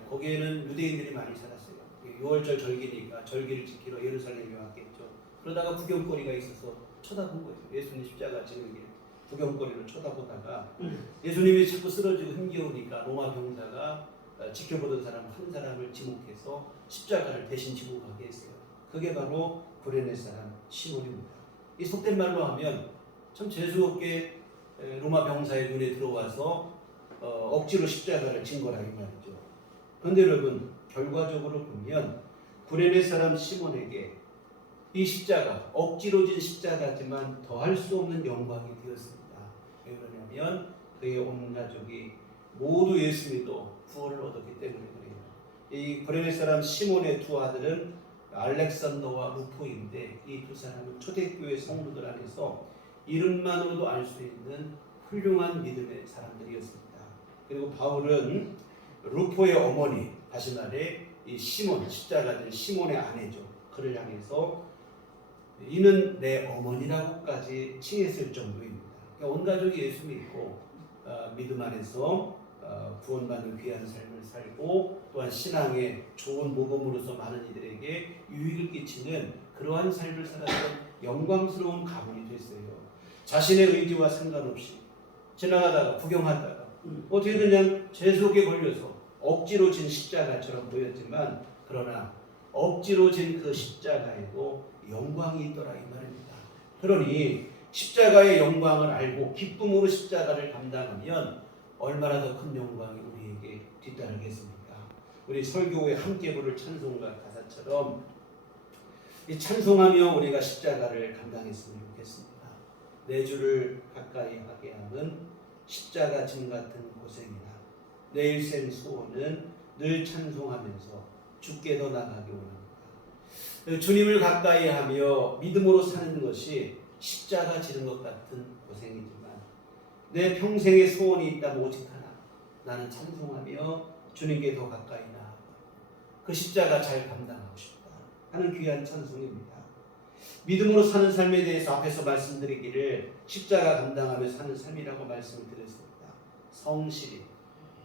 거기에는 유대인들이 많이 살았어요. 6월절 절기니까 절기를 지키러 예루살렘에 왔겠죠. 그러다가 구경거리가 있어서 쳐다본 거예요. 예수님 십자가 지는 길 구경거리를 쳐다보다가 예수님이 자꾸 쓰러지고 힘겨우니까 로마 병사가 지켜보던 사람 한 사람을 지목해서 십자가를 대신 지고 가게 했어요. 그게 바로 구레네 사람 시몬입니다. 이 속된 말로 하면 참 재수없게 로마 병사의 눈에 들어와서 억지로 십자가를 진 거라 이 말이죠. 그런데 여러분 결과적으로 보면 구레네 사람 시몬에게 이 십자가 억지로 진 십자가지만 더할 수 없는 영광이 되었습니다. 왜 그러냐면 그의 온 가족이 모두 예수 믿어 구원을 얻었기 때문에 그래요. 이 구레네 사람 시몬의 두 아들은 알렉산더와 루포인데 이 두 사람은 초대교회 성도들 안에서 이름만으로도 알 수 있는 훌륭한 믿음의 사람들이었습니다. 그리고 바울은 루포의 어머니, 다시 말해 이 시몬, 십자가진 시몬의 아내죠. 그를 향해서 이는 내 어머니라고까지 칭했을 정도입니다. 그러니까 온 가족이 예수 믿고 믿음 안에서 구원받는 귀한 삶을 살고 또한 신앙의 좋은 모범으로서 많은 이들에게 유익을 끼치는 그러한 삶을 살았던 영광스러운 가문이 됐어요. 자신의 의지와 상관없이 지나가다가 구경하다가 어떻게 그냥 재수없게 걸려서 억지로 진 십자가처럼 보였지만 그러나 억지로 진 그 십자가에도 영광이 있더라 이 말입니다. 그러니 십자가의 영광을 알고 기쁨으로 십자가를 감당하면 얼마나 더 큰 영광이 우리에게 뒤따르겠습니까? 우리 설교에 함께 부를 찬송가 가사처럼 이 찬송하며 우리가 십자가를 감당했으면 좋겠습니다. 내 주를 가까이 하게 하는 십자가 짐 같은 고생이나 내 일생 소원은 늘 찬송하면서 주께 더 나가게 원합니다. 주님을 가까이 하며 믿음으로 사는 것이 십자가 지는 것 같은 고생이지만 내 평생의 소원이 있다면 오직 하나, 나는 찬송하며 주님께 더 가까이 나아가 그 십자가 잘 감당하고 싶다 하는 귀한 찬송입니다. 믿음으로 사는 삶에 대해서 앞에서 말씀드리기를 십자가 감당하며 사는 삶이라고 말씀을 드렸습니다. 성실히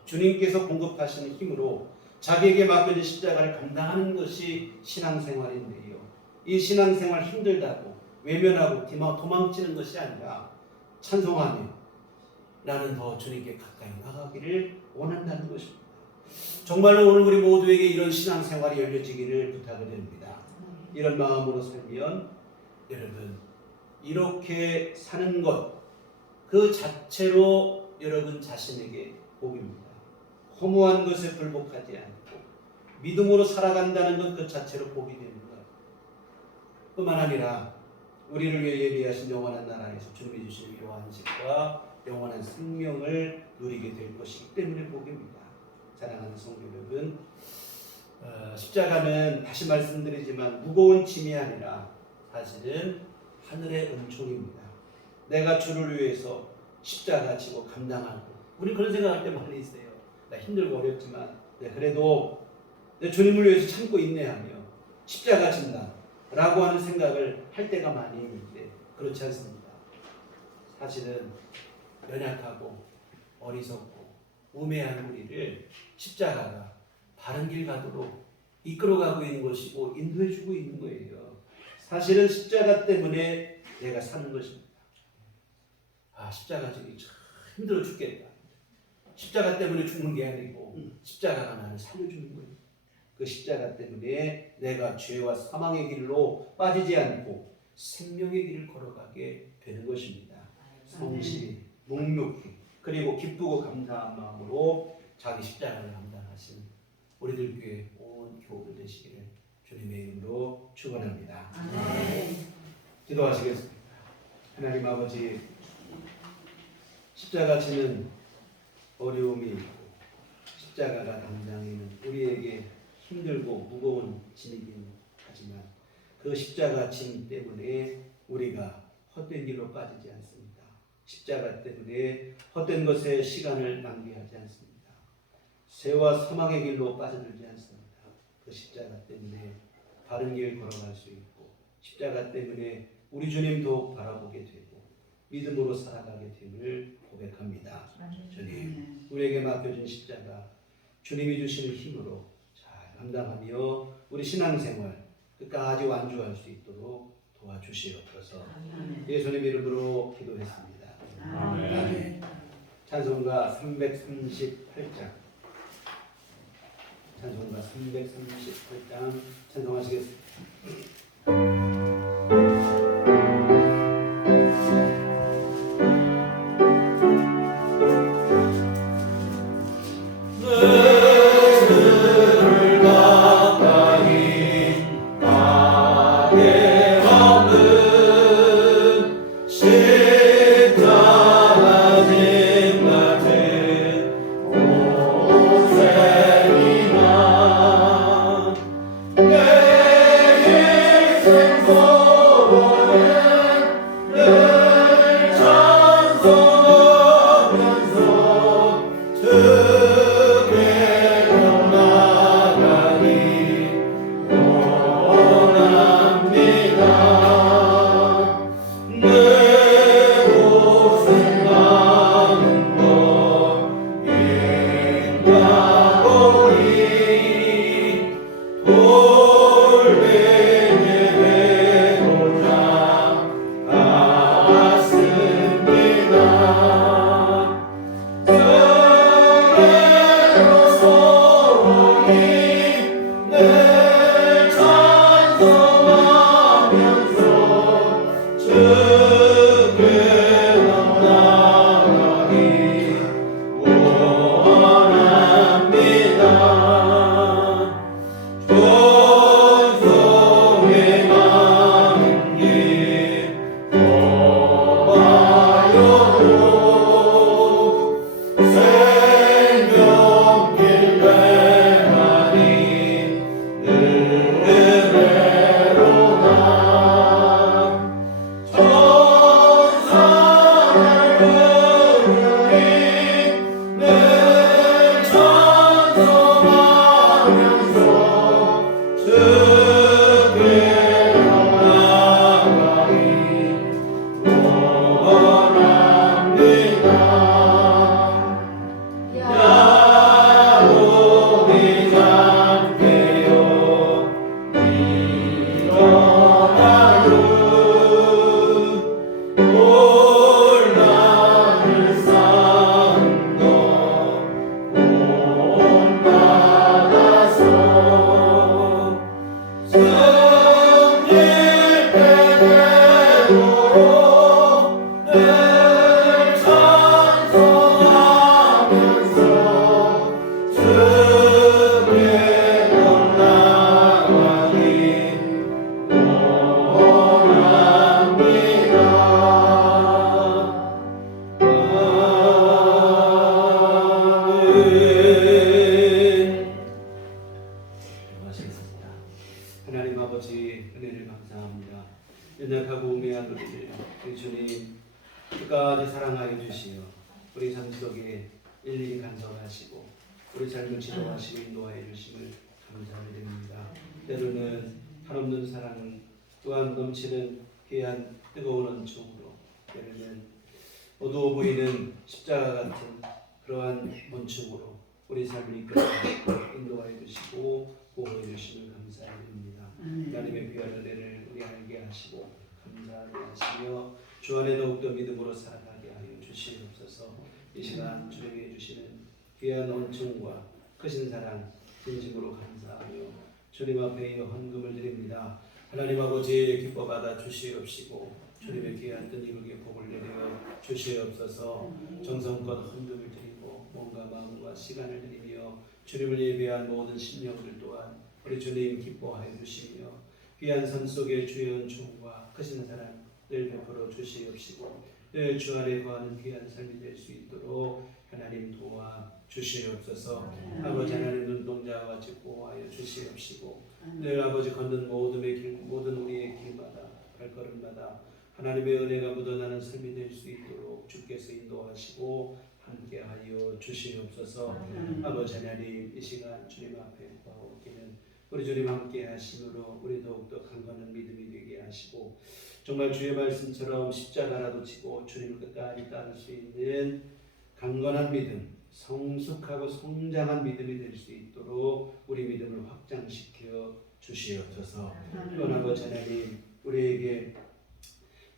주님께서 공급하시는 힘으로 자기에게 맡겨진 십자가를 감당하는 것이 신앙생활인데요. 이 신앙생활 힘들다고 외면하고 도망치는 것이 아니라 찬송하며 나는 더 주님께 가까이 나가기를 원한다는 것입니다. 정말로 오늘 우리 모두에게 이런 신앙생활이 열려지기를 부탁을 드립니다. 이런 마음으로 살면 여러분 이렇게 사는 것 그 자체로 여러분 자신에게 복입니다. 허무한 것에 불복하지 않고 믿음으로 살아간다는 것 그 자체로 복이 되는 것 뿐만 아니라 우리를 위해 예비하신 영원한 나라에서 주님이 주시는 이러한 안식과 영원한 생명을 누리게 될 것이기 때문에 복입니다. 사랑하는 성도 여러분, 십자가는 다시 말씀드리지만 무거운 짐이 아니라 사실은 하늘의 은총입니다. 내가 주를 위해서 십자가 지고 감당하고 우리 그런 생각할 때 많이 있어요. 나 힘들고 어렵지만 그래도 내 주님을 위해서 참고 인내하며 십자가 진다 라고 하는 생각을 할 때가 많이 있는데 그렇지 않습니다. 사실은 연약하고 어리석고 우매한 우리를 십자가가 바른 길 가도록 이끌어가고 있는 것이고 인도해주고 있는 거예요. 사실은 십자가 때문에 내가 사는 것입니다. 십자가 지기 참 힘들어 죽겠다. 십자가 때문에 죽는 게 아니고 십자가가 나를 살려주는 거예요. 그 십자가 때문에 내가 죄와 사망의 길로 빠지지 않고 생명의 길을 걸어가게 되는 것입니다. 성실히, 묵묵히, 그리고 기쁘고 감사한 마음으로 자기 십자가를 감당하신 우리들 교회 온 교우들 되시기를 주님의 이름으로 축원합니다. 기도하시겠습니다. 하나님 아버지, 십자가 지는 어려움이 있고 십자가가 당장에는 우리에게 힘들고 무거운 짐이긴 하지만 그 십자가 짐 때문에 우리가 헛된 길로 빠지지 않습니다. 십자가 때문에 헛된 것에 시간을 낭비하지 않습니다. 죄와 사망의 길로 빠져들지 않습니다. 그 십자가 때문에 바른 길 걸어갈 수 있고 십자가 때문에 우리 주님 더욱 바라보게 되고 믿음으로 살아가게 됨을 고백합니다. 주님, 우리에게 맡겨진 십자가 주님이 주시는 힘으로 잘 감당하며 우리 신앙생활 끝까지 완주할 수 있도록 도와주시옵소서. 예수님 이름으로 기도했습니다. 아멘. 찬송가 338장 찬송가 338장 찬송하시겠습니다. 끝까지 사랑하여 주시어 우리 삶 속에 일일이 간섭하시고 우리 삶을 지도하시고 인도하여 주심을 감사드립니다. 때로는 한없는 사랑 또한 넘치는 귀한 뜨거운 은총으로 때로는 어두워 보이는 십자가 같은 그러한 원충으로 우리 삶을 이끌어 인도하여 주시고 보호해 주심을 감사드립니다. 하나님의 귀한 은혜를 우리 알게 하시고 감사하게 하시며 주 안에 더욱더 믿음으로 살아가게 하여 주시옵소서. 이 시간 주님이 주시는 귀한 원총과 크신 사랑 진심으로 감사하며 주님 앞에 이 헌금을 드립니다. 하나님 아버지 기뻐 받아 주시옵시고 주님의 귀한 뜻이루게 복을 내려 주시옵소서. 정성껏 헌금을 드리고 몸과 마음과 시간을 드리며 주님을 예배한 모든 심령들 또한 우리 주님 기뻐하여 주시며 귀한 삶 속에 주의 은총과 크신 사랑을 베풀어 주시옵시고 늘 주 안에 거하는 귀한 삶이 될 수 있도록 하나님 도와 주시옵소서. 아버지 하나님 눈동자와 같이 보호하여 주시옵시고 늘 아버지 걷는 모든 우리의 길마다 발걸음마다 하나님의 은혜가 묻어나는 삶이 될 수 있도록 주께서 인도하시고 함께하여 주시옵소서. 아버지 하나님 이 시간 주님 앞에 구하옵기는 우리 주님 함께 하심으로 우리 더욱더 강건한 믿음이 되게 하시고 정말 주의 말씀처럼 십자가라도 지고 주님을 끝까지 따를 수 있는 강건한 믿음, 성숙하고 성장한 믿음이 될 수 있도록 우리 믿음을 확장시켜 주시옵소서. 또한 아버지 하나님 우리에게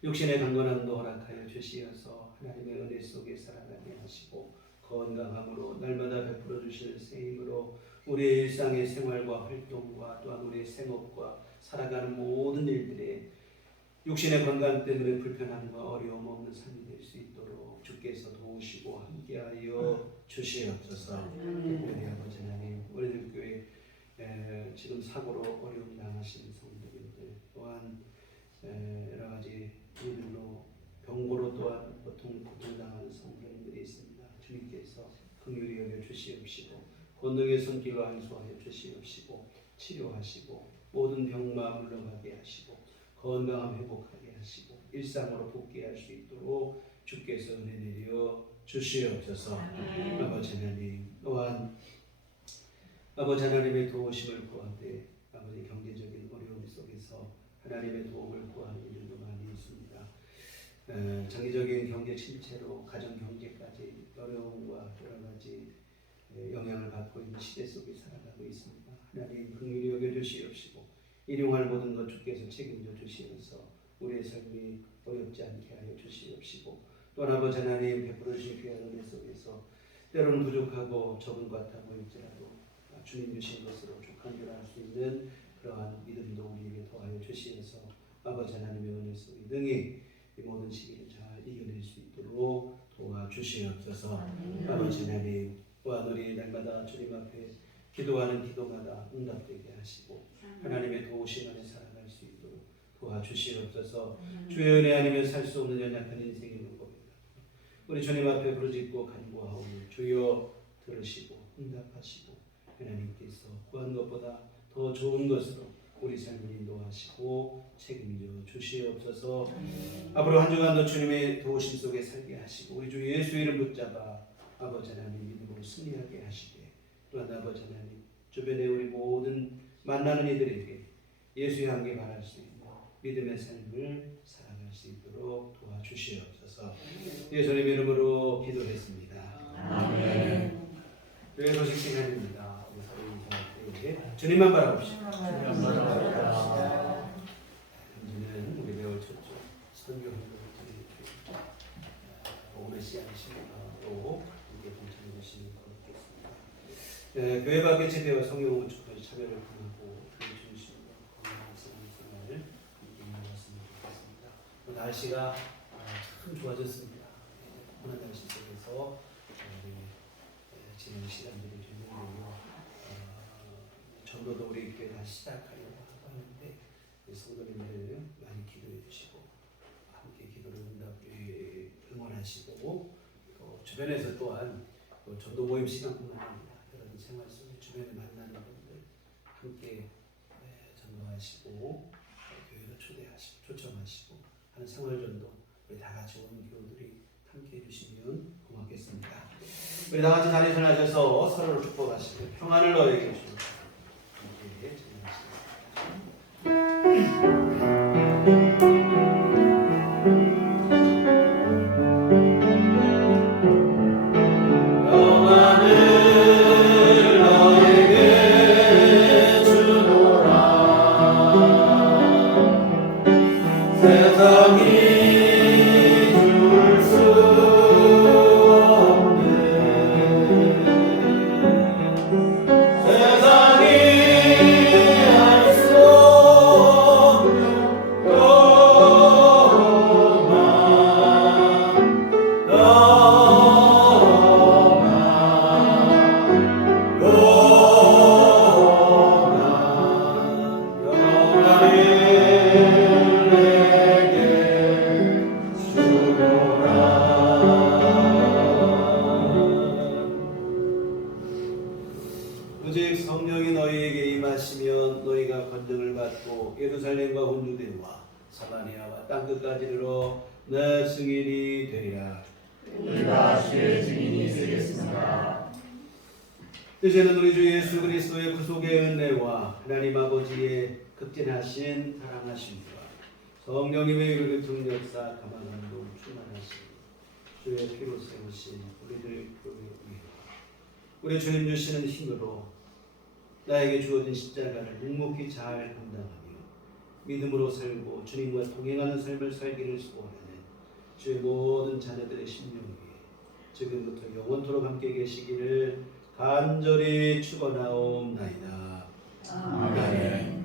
육신의 강건함도 허락하여 주시어서 하나님의 은혜 속에 살아가게 하시고 건강함으로 날마다 베풀어 주시는 새 힘으로 우리의 일상의 생활과 활동과 또한 우리의 생업과 살아가는 모든 일들에 육신의 건강 때문에 불편함과 어려움 없는 삶이 될 수 있도록 주께서 도우시고 함께하여 주시옵소서. 특별히 아버지 하나님 우리들 교회 지금 사고로 어려움 당하시는 성도님들 또한 여러 가지 일로 병고로 또한 고통당하는 성도님들이 있습니다. 주님께서 긍휼히 여겨 주시옵시고 권능의 손길로 안수하여 주시옵시고 치료하시고 모든 병마 물러가게 하시고 건강함 회복하게 하시고 일상으로 복귀할 수 있도록 주께서 은혜 내려 주시옵소서. 아버지 하나님 또한 아버지 하나님의 도우심을 구하되 아버지 경제적인 어려움 속에서 하나님의 도움을 구하는 일들도 많이 있습니다. 장기적인 경제 침체로 가정 경제까지 어려움과 여러 가지 영향을 받고 있는 시대 속에 살아가고 있습니다. 하나님 긍휼히 여겨 주시옵시고 일용할 모든 것 주께서 책임져 주시면서 우리의 삶이 어렵지 않게 하여 주시옵시고 또한 아버지 하나님 베풀어 주신 귀한 은혜 속에서 때로는 부족하고 적은 것 같아 보일지라도 주님 주신 것으로 족한 줄 알 수 있는 그러한 믿음도 우리에게 더하여 주시면서 아버지 하나님의 은혜 속에 능히 이 모든 시기를 잘 이겨낼 수 있도록 도와주시옵소서. 아버지 하나님 또한 우리 날마다 주님 앞에 기도하는 기도마다 응답되게 하시고 하나님의 도우심 안에 살아갈 수 있도록 도와주시옵소서. 주의 은혜 아니면 살 수 없는 연약한 인생임을 고백합니다. 우리 주님 앞에 부르짖고 간구하오니 주여 들으시고 응답하시고 하나님께서 구한 것보다 더 좋은 것으로 우리 삶을 인도하시고 책임져 주시옵소서. 앞으로 한 주간도 주님의 도우심 속에 살게 하시고 우리 주 예수 이름 붙잡아 아버지 하나님 믿음으로 승리하게 하시되 또한 아버지 하나님 주변에 우리 모든 만나는 이들에게 예수의 함께 바랄 수 있는 믿음의 삶을 살아갈 수 있도록 도와주시옵소서. 예수님 이름으로 기도했습니다. 아멘. 교회 소식 시간입니다. 우리 서로 인사할 때 주님만 바라봅시다. 이제는 우리 배울 첫째 선교 활동을 드리겠습니다. 오늘 시작하시고 함께 동참해 주시면 고맙겠습니다. 교회 밖의 재배와 성경 우측까지 차별을 금하고 주님과 건강한 생활을 함께 이어갔으면 좋겠습니다. 날씨가 참 좋아졌습니다. 오늘 날씨 속에서 지난 시간들이 되는데요. 전도도 우리 교회 다시 시작하려고 하는데 성도님들 많이 기도해 주시고 함께 기도를 응원하시고 또 주변에서 또한 또 전도 모임 시간뿐만 아니라 여러분 생활 속에 주변에 만나는 분들 함께 전도하시고 교회로 초대하시고 초청하시고 하는 생활전도 우리 다 같이 오는 교우들이 함께 해주시면 고맙겠습니다. 우리 다 같이 자리에 일어나셔서 서로를 축복하시고 평안을 너에게 주시고 함께 세상이 유대와 사마리아와 땅끝까지 이르러 내 증인이 되리라. 우리가 주의 증인이 되겠습니다. 이제는 우리 주 예수 그리스도의 구속의 은혜와 하나님 아버지의 극진하신 사랑하심과 성령님의 이르는 등력사 가만한동 충만하신 주의 피로 세우신 우리를 위해 우리 주님 주시는 힘으로 나에게 주어진 십자가를 묵묵히 잘 감당하며 믿음으로 살고 주님과 동행하는 삶을 살기를 소원하는 주의 모든 자녀들의 심령 위에 지금부터 영원토록 함께 계시기를 간절히 축원하옵나이다. 아멘.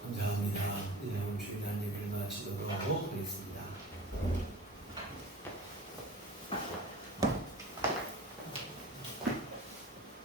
감사합니다. 이제 오늘 주일날 예배를 마치도록 하겠습니다.